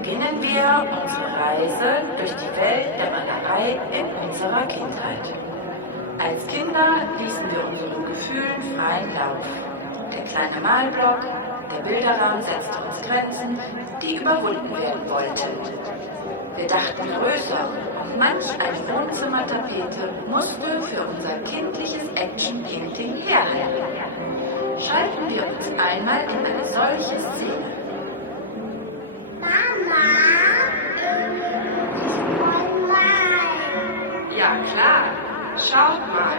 beginnen wir unsere Reise durch die Welt der Malerei in unserer Kindheit. Als Kinder ließen wir unseren Gefühlen freien Lauf. Der kleine Malblock, der Bilderrahmen setzte uns Grenzen, die überwunden werden wollten. Wir dachten größer und manch eine Wohnzimmertapete musste für unser kindliches Action-Painting herhalten. Schalten wir uns einmal in eine solche Szene. Mama, ich will malen. Ja, klar. Schaut mal.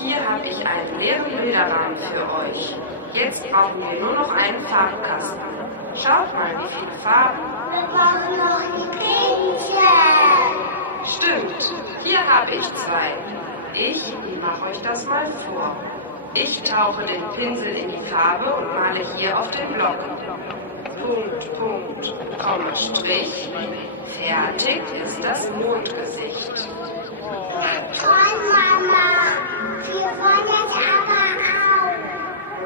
Hier habe ich einen leeren Bilderrahmen für euch. Jetzt brauchen wir nur noch einen Farbkasten. Schaut mal, wie viele Farben. Wir brauchen noch die Pinsel. Stimmt, hier habe ich zwei. Ich mache euch das mal vor. Ich tauche den Pinsel in die Farbe und male hier auf den Block. Punkt, Punkt, Komma, Strich. Fertig ist das Mondgesicht. Toll, Mama. Wir wollen jetzt aber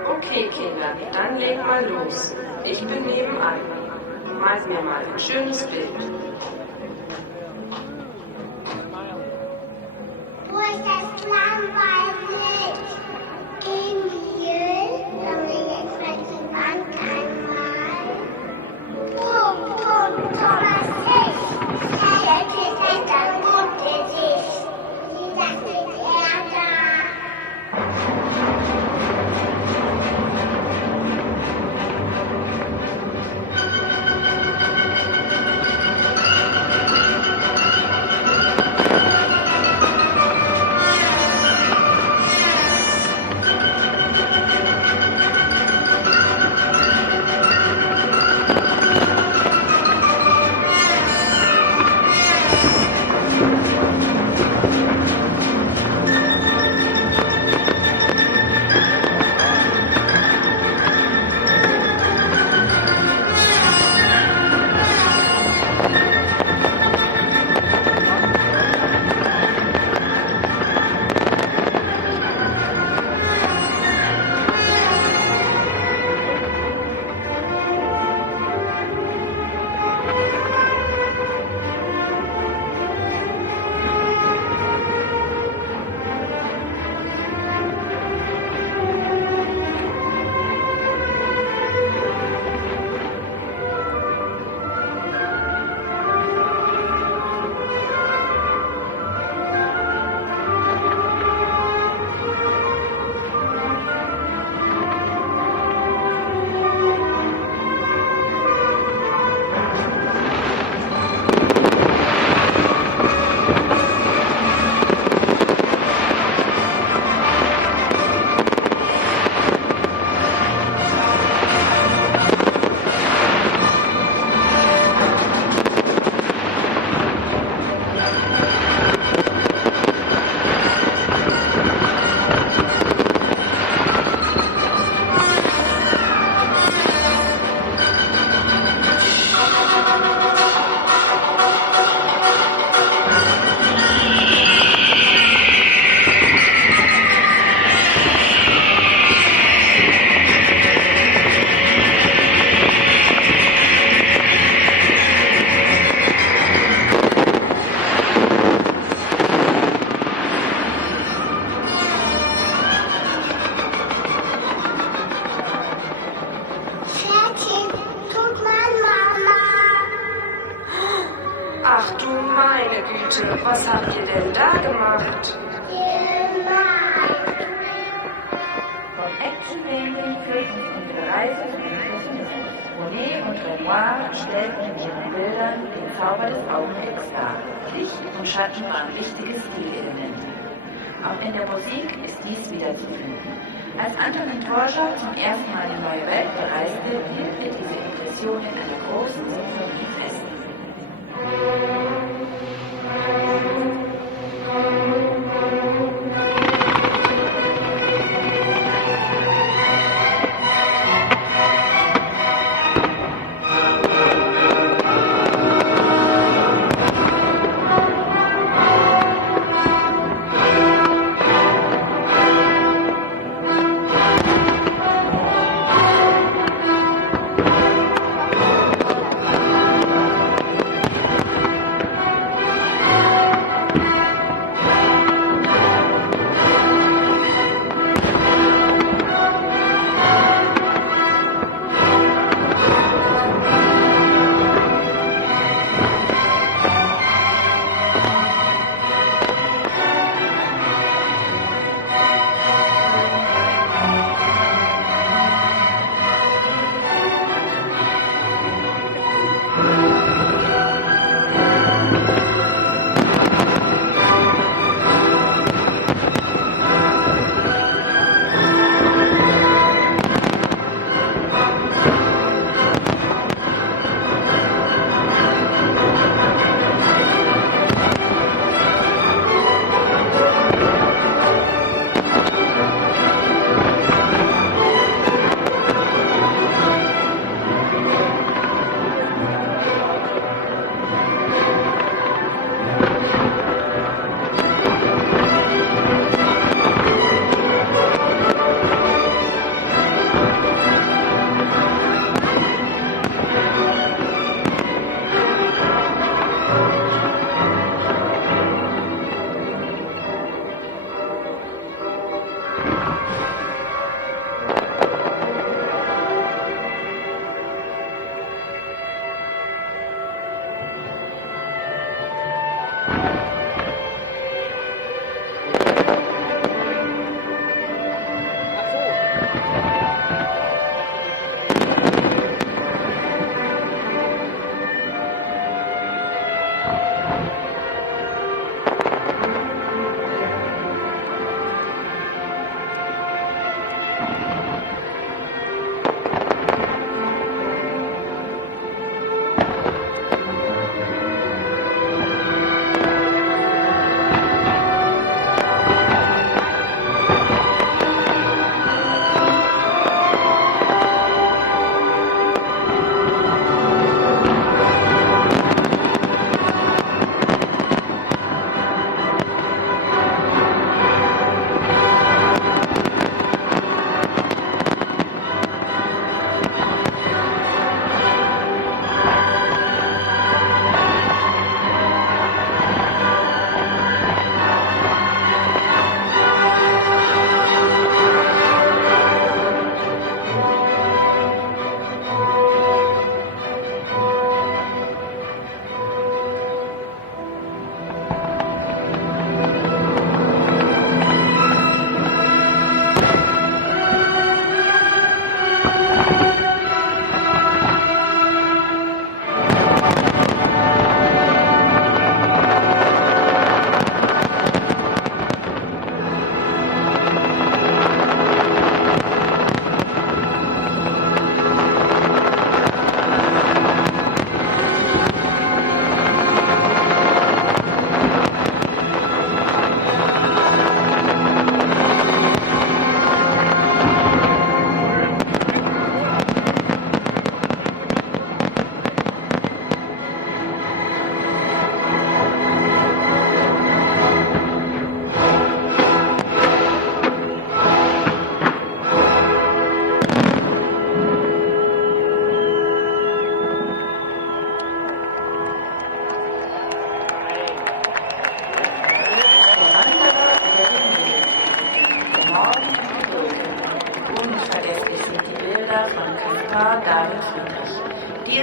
auch. Okay, Kinder, dann leg mal los. Ich bin nebenan. Malt mir mal ein schönes Bild. Wo ist das Flammenball? Emil, sollen wir jetzt mal die Wand anmalen? Punkt, Punkt, Thomas, ich. Jetzt ist das Mondgesicht. Die sagt mit Erde. Ach du meine Güte, was habt ihr denn da gemacht? Vom Action-Painting führt uns unsere Reise zum Impressionismus. Monet und Renoir stellten in ihren Bildern den Zauber des Augenblicks dar. Licht und Schatten waren wichtige Stilelemente. Auch in der Musik ist dies wiederzufinden. Als Antonin Dvorak zum ersten Mal die neue Welt bereiste, hielt er diese Impression in einer großen Symphonie fest.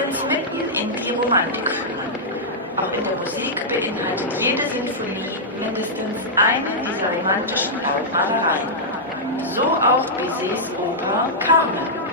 uns mitten in die Romantik führen. Auch in der Musik beinhaltet jede Sinfonie mindestens eine dieser romantischen Lautmalereien. So auch Bizets Oper Carmen.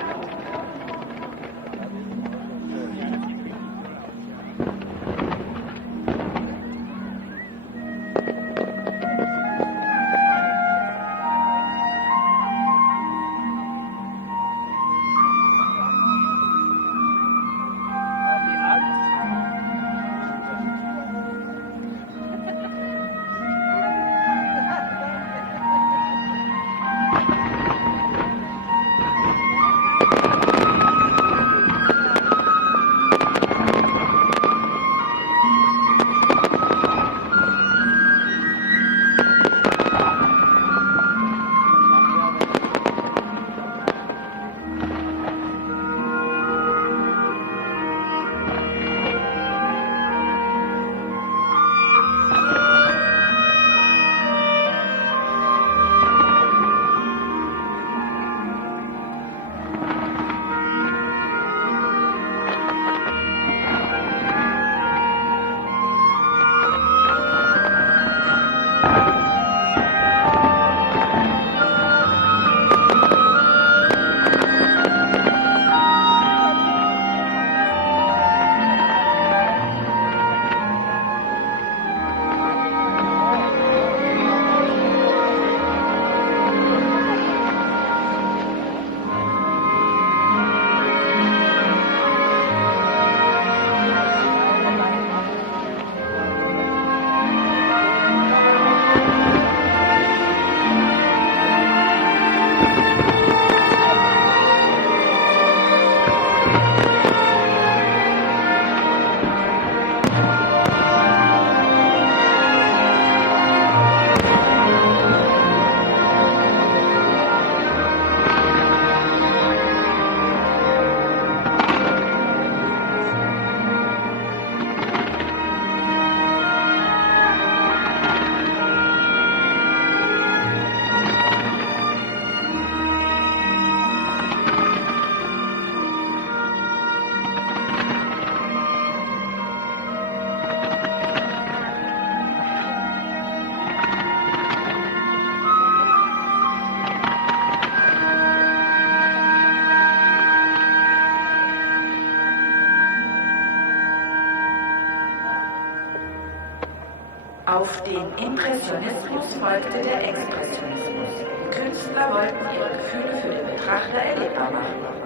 Auf den Impressionismus folgte der Expressionismus. Die Künstler wollten ihre Gefühle für den Betrachter erlebbar machen.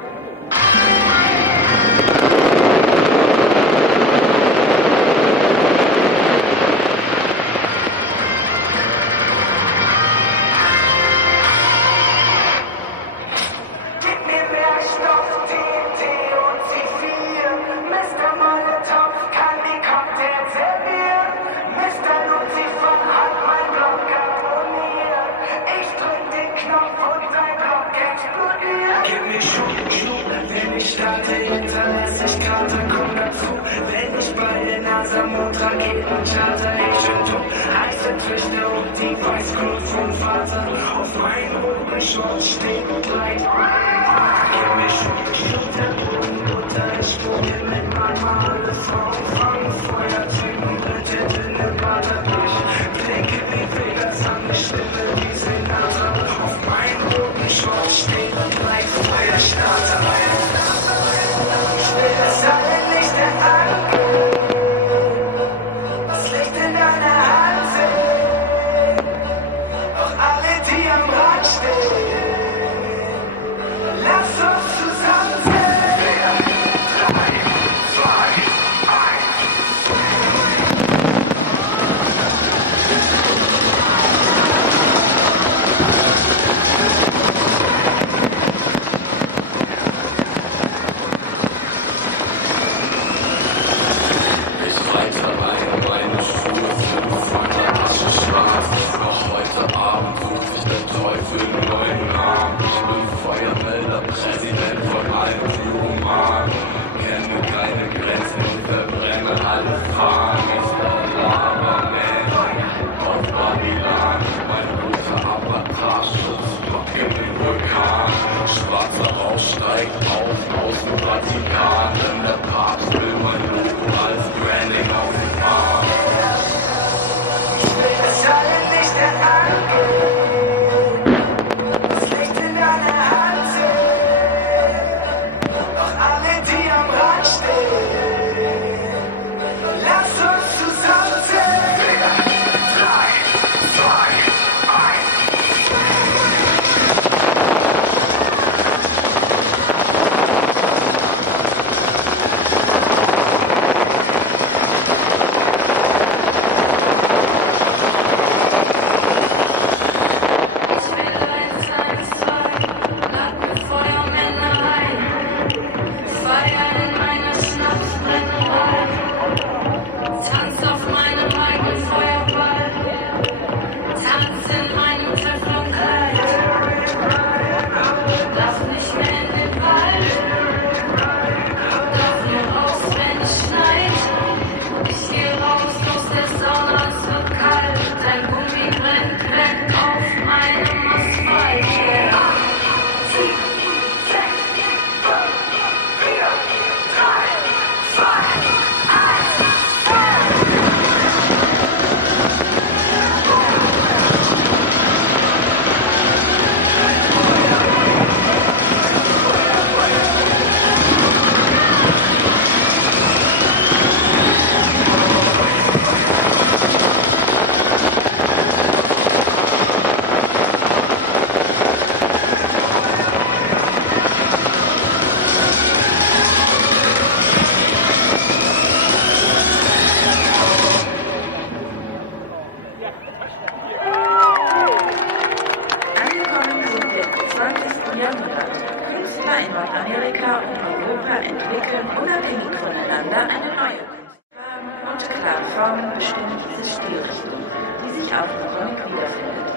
Kinder eine neue. Farben und Klarformen bestimmen diese Stilrichtung, die sich auch im Comic wiederfindet.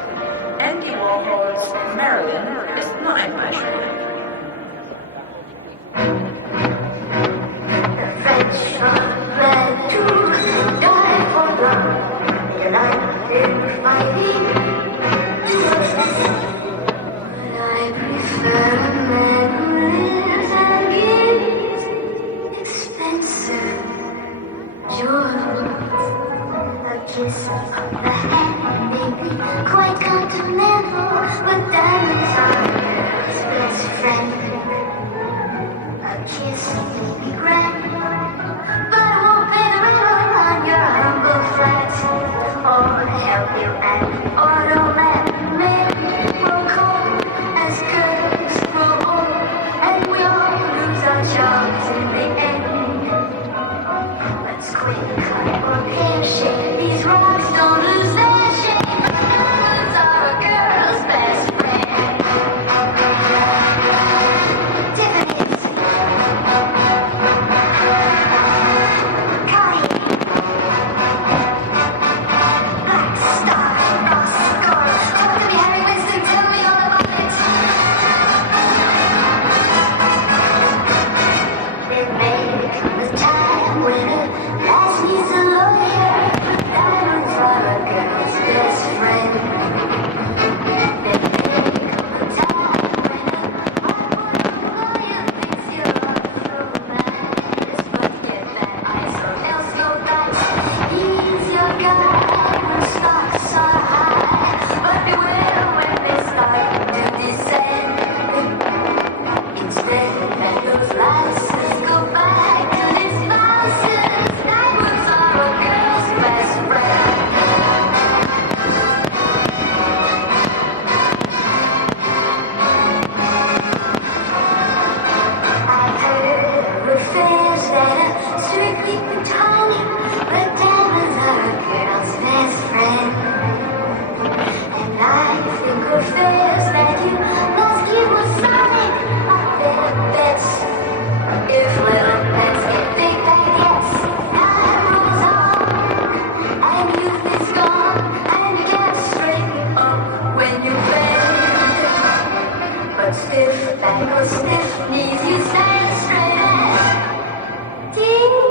Andy Warhols Marilyn ist nur ein Beispiel. Kiss of the hand, maybe quite continental, with diamonds on his best friend. A kiss may be grand, but it won't be the river on your humble flat. Or help you at automatic men will come as curves grow old, and we all lose our jobs in the end. Let's quit cut or pear shape. These rocks don't lose their shape. Diamonds are a girl's best friend. Tiffany's, Connie, Black Star, Ross Gore. Talk to me, Harry Winston. Tell me all about it. It may come a time when a lass needs a lawyer. Diamonds are a girl's best friend. There may come a time when a hard-working lawyer thinks you're so nice, but get that ice or else you'll die. He's your guy when stocks are high, but beware when they start to descend. Instead, let those lasses go back to their spouses. Diamonds are a girl's best friend. I've heard of affairs that are strictly platonic, but diamonds are a girl's best friend. And I think affairs that you must keep Masonic are better bets. If little pets get big, then yes, time rolls on, and youth is gone, and you get straight up when you bend. But stiff back or stiff knees, you stand straight as tease.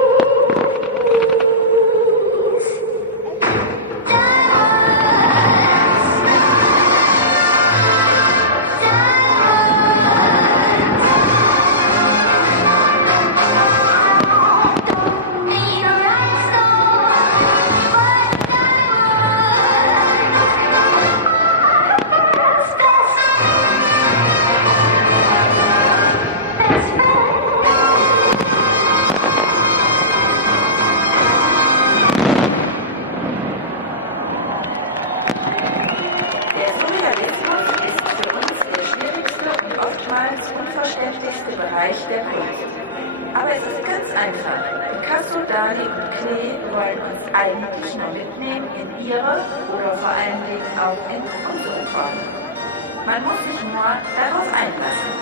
Der Surrealismus ist für uns der schwierigste und oftmals unverständlichste Bereich der Kunst. Aber es ist ganz einfach. Picasso, Dali und Klee wollen uns eigentlich nur mitnehmen in ihre oder vor allen Dingen auch in unsere Form. Man muss sich nur darauf einlassen.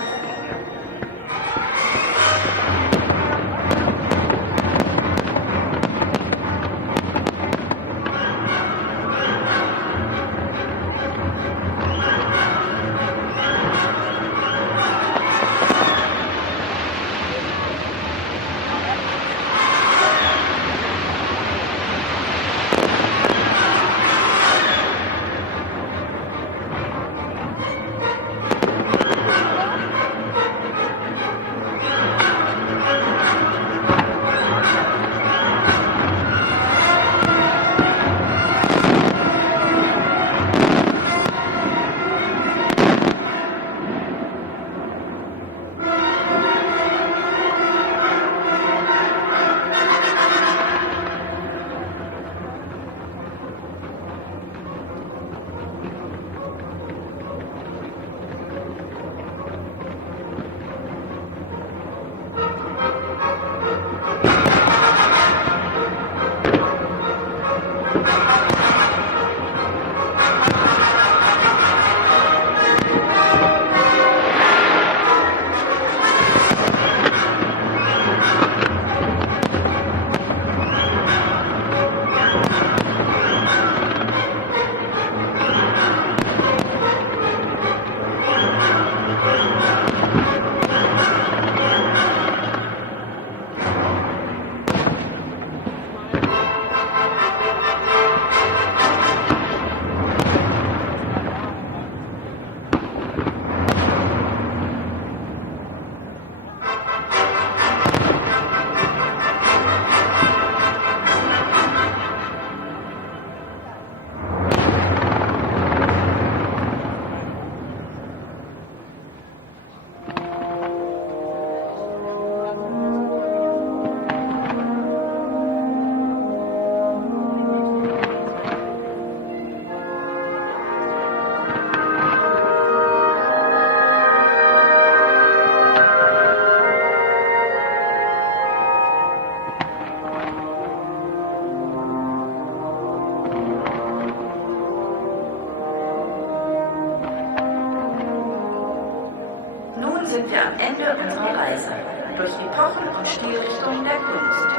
wir am Ende unserer Reise durch Epochen und Stilrichtungen der Kunst.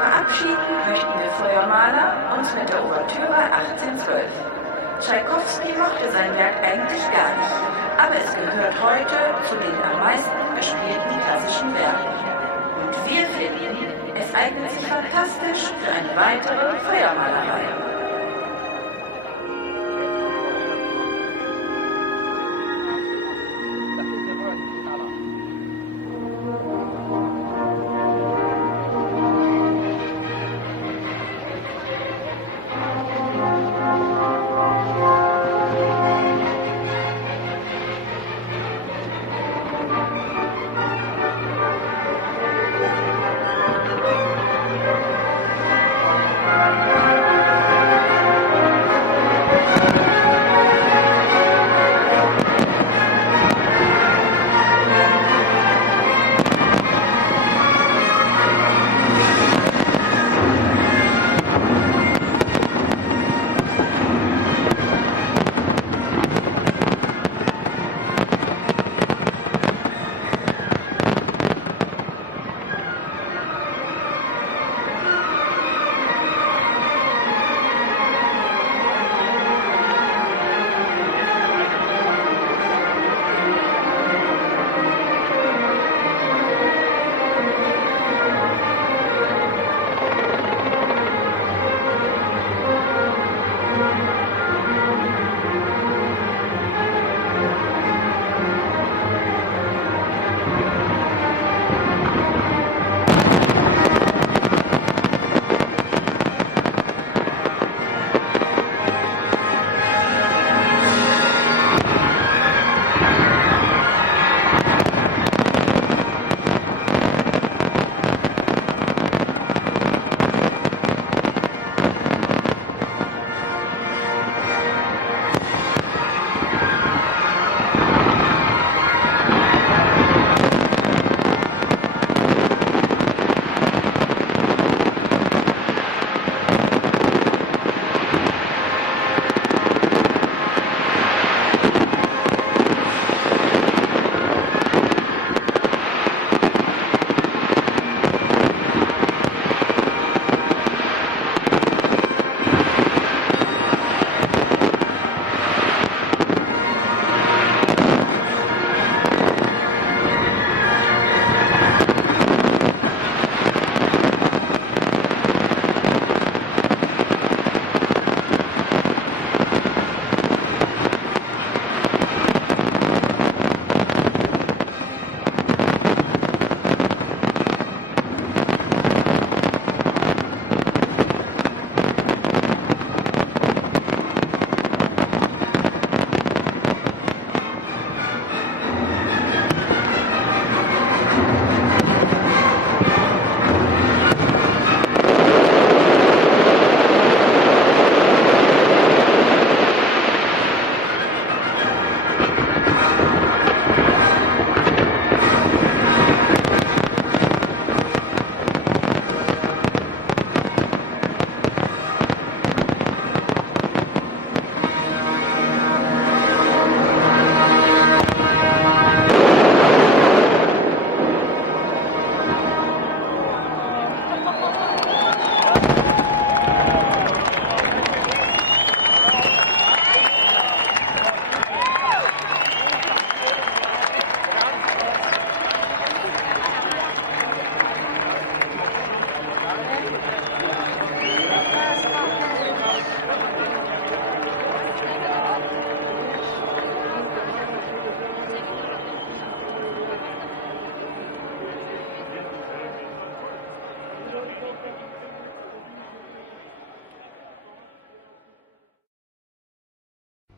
Verabschieden möchten wir Feuermaler uns mit der Ouvertüre 1812. Tschaikowski mochte sein Werk eigentlich gar nicht, aber es gehört heute zu den am meisten gespielten klassischen Werken. Und wir finden, es eignet sich fantastisch für eine weitere Feuermalerei.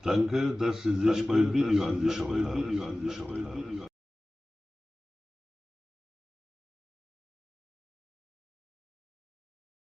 Danke, dass Sie sich mein Video angeschaut haben.